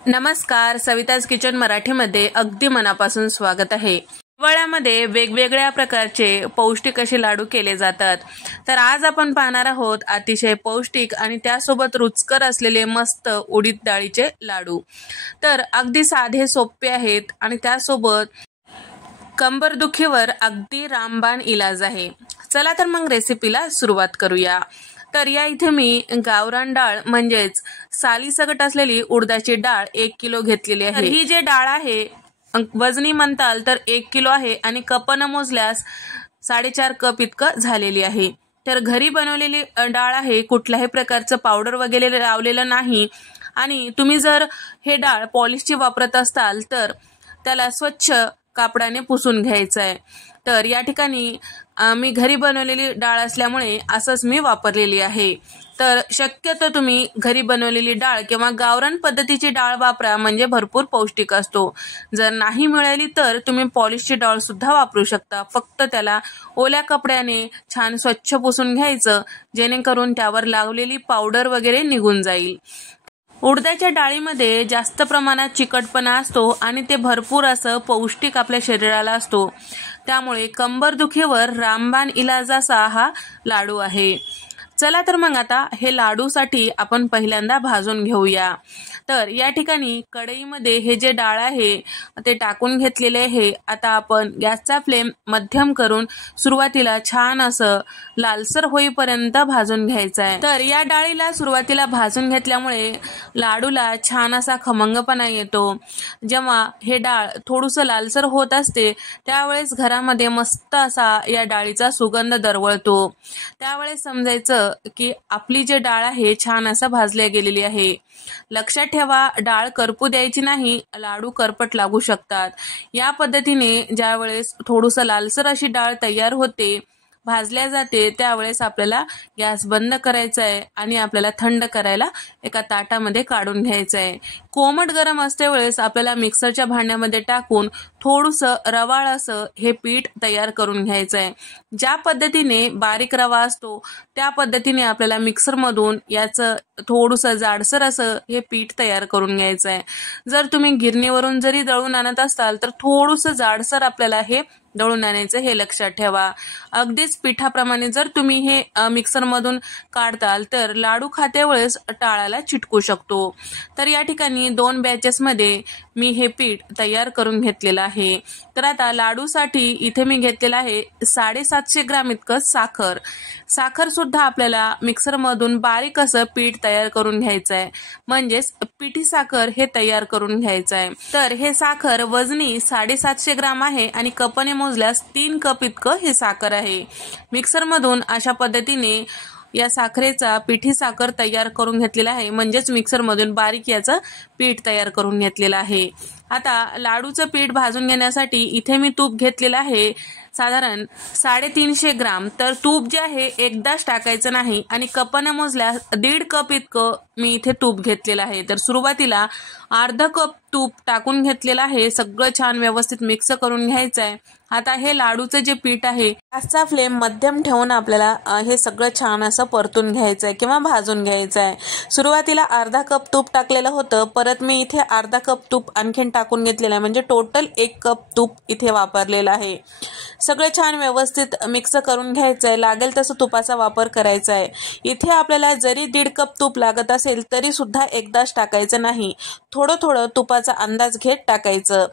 नमस्कार, सविताज किचन मराठीमध्ये अगदी मनापासून स्वागत आहे। हिवाळ्यामध्ये वेगवेगळ्या प्रकारचे पौष्टिक असे लाडू केले जातात। तर आज आपण पाहणार आहोत अतिशय पौष्टिक आणि त्यासोबत रुचकर असलेले मस्त उडीद डाळीचे लाडू। तर अगदी साधे सोपे आहेत आणि त्यासोबत कंबरदुखीवर अगदी रामबाण इलाज आहे। चला तर मग रेसिपीला सुरुवात करूया। तर या इथे मी गावरान डाळ म्हणजेच सालीसकट असलेली उडदाची डाळ 1 किलो घेतलेली आहे। ही जे डाळ आहे वजनी म्हणताल तर 1 किलो आहे आणि कपन मोजल्यास 4.5 कप इतकं झालेली आहे। तर घरी बनवलेली डाळ आहे, कुठल्याही प्रकारचं पावडर वगैरे लावलेलं नाही। आणि तुम्ही जर हे डाळ पॉलिशची वापरत असाल तर त्याला स्वच्छ कापडाने पुसून घ्यायचं आहे। तर या ठिकाणी मी घरी बनवलेली डाळ असल्यामुळे असंच मी वापरलेली आहे। तर शक्यतो तुम्ही घरी बनवलेली डाळ किंवा गावरान पद्धतीची डाळ वापरा, म्हणजे भरपूर पौष्टिक असतो। जर नाही मिळाली तर तुम्ही पॉलिशची डाळ सुद्धा वापरू शकता। फक्त त्याला ओल्या कपड्याने छान स्वच्छ पुसून घ्यायचं, जेणेकरून त्यावर लागलेली पावडर वगैरे निघून जाईल। उडदाच्या डाळीमध्ये जास्त प्रमाणात चिकटपणा असतो आणि ते भरपूर असं पौष्टिक आपल्या शरीराला असतो। त्यामुळे कंबरदुखीवर रामबाण इलाज असा हा लाडू आहे। चला तर मग आता हे लाडूसाठी आपण पहिल्यांदा भाजून घेऊया। तर या ठिकाणी कढईमध्ये हे जे डाळ आहे ते टाकून घेतलेले आहे। आता आपण गॅसचा फ्लेम मध्यम करून सुरुवातीला छान असं लालसर होईपर्यंत भाजून घ्यायचं आहे। तर या डाळीला सुरुवातीला भाजून घेतल्यामुळे लाडूला छान असा खमंगपणा येतो। जेव्हा हे डाळ थोडंसं लालसर होत असते त्यावेळेस घरामध्ये मस्त असा या डाळीचा सुगंध दरवळतो। त्यावेळेस समजायचं की आपली जे डाळ आहे छान असा भाजल्या गेलेली आहे। लक्षात ठेवा, डाळ करपू द्यायची नाही, लाडू करपट लागू शकतात। या पद्धतीने ज्यावेळेस थोडंसं लालसर अशी डाळ तयार होते, भाजल्या जाते, त्यावेळेस आपल्याला गॅस बंद करायचा आहे आणि आपल्याला थंड करायला एका ताटामध्ये काढून घ्यायचं आहे। कोमट गरम असते वेळेस आपल्याला मिक्सरच्या भांड्यामध्ये टाकून थोडंसं रवाळ असं हे पीठ तयार करून घ्यायचं आहे। ज्या पद्धतीने बारीक रवा असतो त्या पद्धतीने आपल्याला मिक्सरमधून याचं थोडंसं जाडसर असं हे पीठ तयार करून घ्यायचं आहे। जर तुम्ही गिरणीवरून जरी दळून आणत असाल तर थोडंसं जाडसर आपल्याला हे दळून आणायचं, हे लक्षात ठेवा। अगदीच पिठाप्रमाणे जर तुम्ही हे मिक्सरमधून काढताल तर लाडू खात्या वेळेस टाळाला चिटकू शकतो। तर या ठिकाणी 2 बॅचेसमध्ये मी हे पीठ तयार करून घेतलेलं आहे। तर आता लाडूसाठी इथे मी घेतलेलं आहे 750 ग्राम इतकं साखर। साखर सुद्धा आपल्याला मिक्सरमधून बारीक असं पीठ तयार करून घ्यायचं आहे, म्हणजेच पिठी साखर हे तयार करून घ्यायचं आहे। तर हे साखर वजनी 750 ग्राम आहे आणि कपने मोजल्यास 3 कप इतकं हे साखर आहे। मिक्सरमधून अशा पद्धतीने या साखरेचा पिठी साखर तयार करून घेतलेला आहे, म्हणजेच मिक्सरमधून बारीक याचं पीठ तयार करून घेतलेलं आहे। आता लाडूचं पीठ भाजून घेण्यासाठी इथे मी तूप घेतलेलं आहे साधारण 350 ग्राम। तर तूप जे आहे एकदाच टाकायचं नाही आणि कपाने मोजल्यास 1.5 कप इतकं मी इथे तूप घेतलेलं आहे। तर सुरुवातीला अर्धा कप तूप टाकून घेतलेलं आहे, सगळं छान व्यवस्थित मिक्स करून घ्यायचं आहे। आता हे लाडूचं जे पीठ आहे गॅसचा फ्लेम मध्यम ठेवून आपल्याला हे सगळं छान असं परतून घ्यायचं आहे किंवा भाजून घ्यायचं आहे। सुरुवातीला अर्धा कप तूप टाकलेलं होतं, परत मी इथे अर्धा कप तूप आणखीन टाकून घेतलेलं आहे, म्हणजे टोटल 1 कप तूप इथे वापरलेलं आहे। सगळं छान व्यवस्थित मिक्स करून घ्यायचं आहे, लागेल तसं तुपाचा वापर करायचा आहे। इथे आपल्याला जरी 1.5 कप तूप लागत असेल तरी सुद्धा एकदाच टाकायचं नाही, थोडं थोडं तुपाचा अंदाज घेत टाकायचं।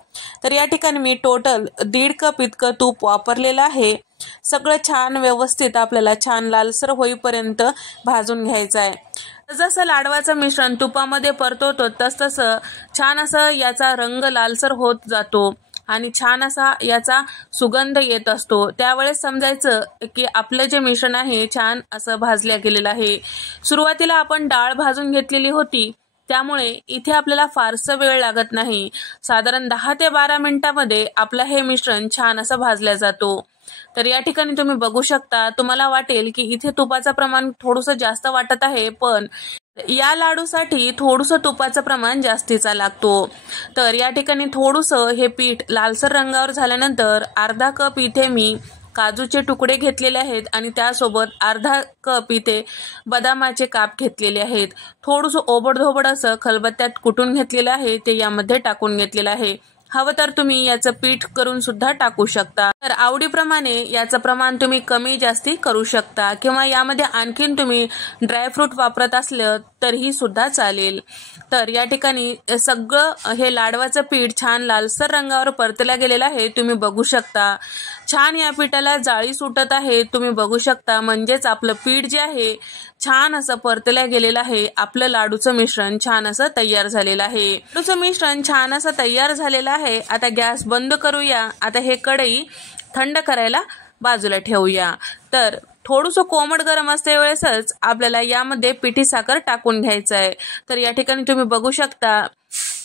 तर या ठिकाणी मी टोटल 1.5 कप इतकं तूप वापरलेलं आहे। सगळं छान व्यवस्थित आपल्याला छान लालसर होईपर्यंत भाजून घ्यायचं आहे। जसं लाडवाचं मिश्रण तुपामध्ये परतवतो तसं छान असं याचा रंग लालसर होत जातो आणि छान असा याचा सुगंध येत असतो। त्यावेळेस समजायचं की आपलं जे मिश्रण आहे छान असं भाजल्या गेलेलं आहे। सुरुवातीला आपण डाळ भाजून घेतलेली होती, त्यामुळे इथे आपल्याला फारसं वेळ लागत नाही। साधारण 10 ते 12 मिनिटांमध्ये आपलं हे मिश्रण छान असं भाजलं जातो। तर या ठिकाणी तुम्ही बघू शकता, तुम्हाला वाटेल की इथे तुपाचं प्रमाण थोडंसं जास्त वाटत आहे, पण या लाडूसाठी थोडंसं तुपाचं प्रमाण जास्तीचा लागतो। तर या ठिकाणी थोडंसं हे पीठ लालसर रंगावर झाल्यानंतर अर्धा कप इथे मी काजूचे तुकडे घेतलेले आहेत आणि त्यासोबत अर्धा कप इथे बदामाचे काप घेतलेले आहेत. थोडंसं ओबडधोबड असं खलबत्त्यात कुटून घेतलेलं आहे ते यामध्ये टाकून घेतलेलं आहे. हवं तर तुम्ही याचं पीठ करून सुद्धा टाकू शकता. तर आवडीप्रमाणे याचं प्रमाण तुम्ही कमी जास्ती करू शकता किंवा यामध्ये आणखीन तुम्ही ड्रायफ्रूट वापरत असलं तरीही सुद्धा चालेल. तर या ठिकाणी सगळं हे लाडवाचं पीठ छान लालसर रंगावर परतलं गेलेलं आहे. तुम्ही बघू शकता छान या पिठाला जाळी सुटत आहे. तुम्ही बघू शकता म्हणजेच आपलं पीठ जे आहे छान असं परतलं गेलेलं आहे. आपलं लाडूचं मिश्रण छान असं तयार झालेलं आहे. लाडूचं मिश्रण छान असं तयार झालेलं आहे. आता गॅस बंद करूया. आता हे कढई थंड करायला बाजूला ठेवूया. तर थोडंसं कोमट गरम असते वेळेसच आपल्याला यामध्ये पिठी साखर टाकून घ्यायचं आहे. तर या ठिकाणी तुम्ही बघू शकता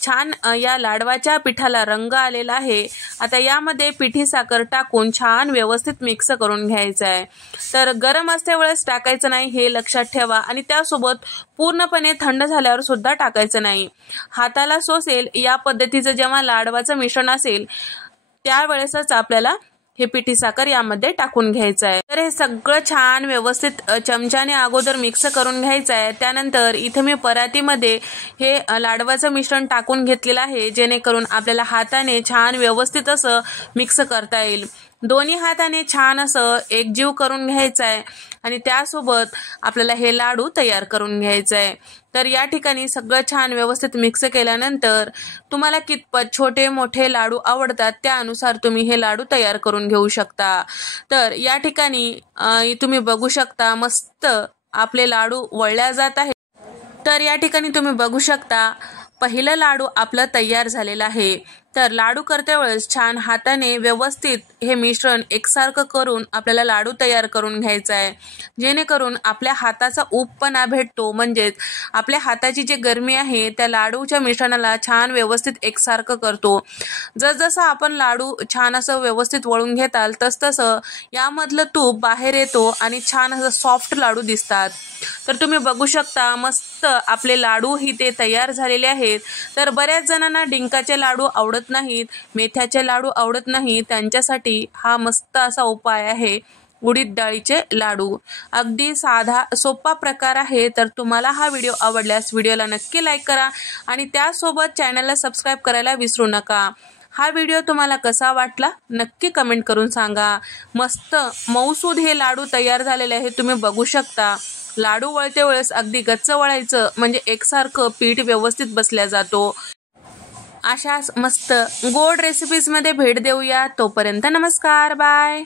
छान या लाडवाच्या पिठाला रंग आलेला आहे. आता यामध्ये पिठी साखर टाकून छान व्यवस्थित मिक्स करून घ्यायचं आहे. तर गरम असते वेळेस टाकायचं नाही हे लक्षात ठेवा आणि त्यासोबत पूर्णपणे थंड झाल्यावर सुद्धा टाकायचं नाही. हाताला सोसेल या पद्धतीचं जेव्हा लाडवाचं मिश्रण असेल त्यावेळेसच आपल्याला हे पिठी साखर यामध्ये टाकून घ्यायचं आहे. तर हे सगळं छान व्यवस्थित चमच्याने अगोदर मिक्स करून घ्यायचं आहे. त्यानंतर इथे मी परातीमध्ये हे लाडवाचं मिश्रण टाकून घेतलेलं आहे जेणेकरून आपल्याला हाताने छान व्यवस्थित असं मिक्स करता येईल. दोन्ही हाताने छान असं एकजीव करून घ्यायचं आहे आणि त्यासोबत आपल्याला हे लाडू तयार करून घ्यायचं आहे. तर या ठिकाणी सगळं छान व्यवस्थित मिक्स केल्यानंतर तुम्हाला कितपत छोटे मोठे लाडू आवडतात त्यानुसार तुम्ही हे लाडू तयार करून घेऊ शकता. तर या ठिकाणी तुम्ही बघू शकता मस्त आपले लाडू वळल्या जात आहेत. तर या ठिकाणी तुम्ही बघू शकता पहिलं लाडू आपलं तयार झालेलं आहे. तर लाडू करते वेळेस छान हाताने व्यवस्थित हे मिश्रण एकसारखं करून आपल्याला लाडू तयार करून घ्यायचा आहे जेणेकरून आपल्या हाताचा ऊबपणा भेटतो. म्हणजेच आपल्या हाताची जी गरमी आहे त्या लाडूच्या मिश्रणाला छान व्यवस्थित एकसारखं करतो. जसजसं आपण लाडू छान असं व्यवस्थित वळून घेताल तसतसं यामधलं तूप बाहेर येतो आणि छान असं सॉफ्ट लाडू दिसतात. तर तुम्ही बघू शकता मस्त आपले लाडू ही ते तयार झालेले आहेत. तर बऱ्याच जणांना डिंकाचे लाडू आवडत नाहीत, मेथ्याचे लाडू आवडत नाही, त्यांच्यासाठी हा मस्त असा उपाय आहे उडीद डाळीचे लाडू. अगदी साधा सोपा प्रकार आहे. तर तुम्हाला हा व्हिडिओ आवडल्यास व्हिडिओला नक्की लाईक करा आणि त्यासोबत चॅनलला सबस्क्राईब करायला विसरू नका. हा व्हिडिओ तुम्हाला कसा वाटला नक्की कमेंट करून सांगा. मस्त मऊसूद हे लाडू तयार झालेले आहेत. तुम्ही बघू शकता लाडू वळते वेळेस अगदी गच्च वळायचं म्हणजे एकसारखं पीठ व्यवस्थित बसल्या जातो. अशाच मस्त गोड रेसिपीजमध्ये भेट देऊया. तोपर्यंत नमस्कार, बाय.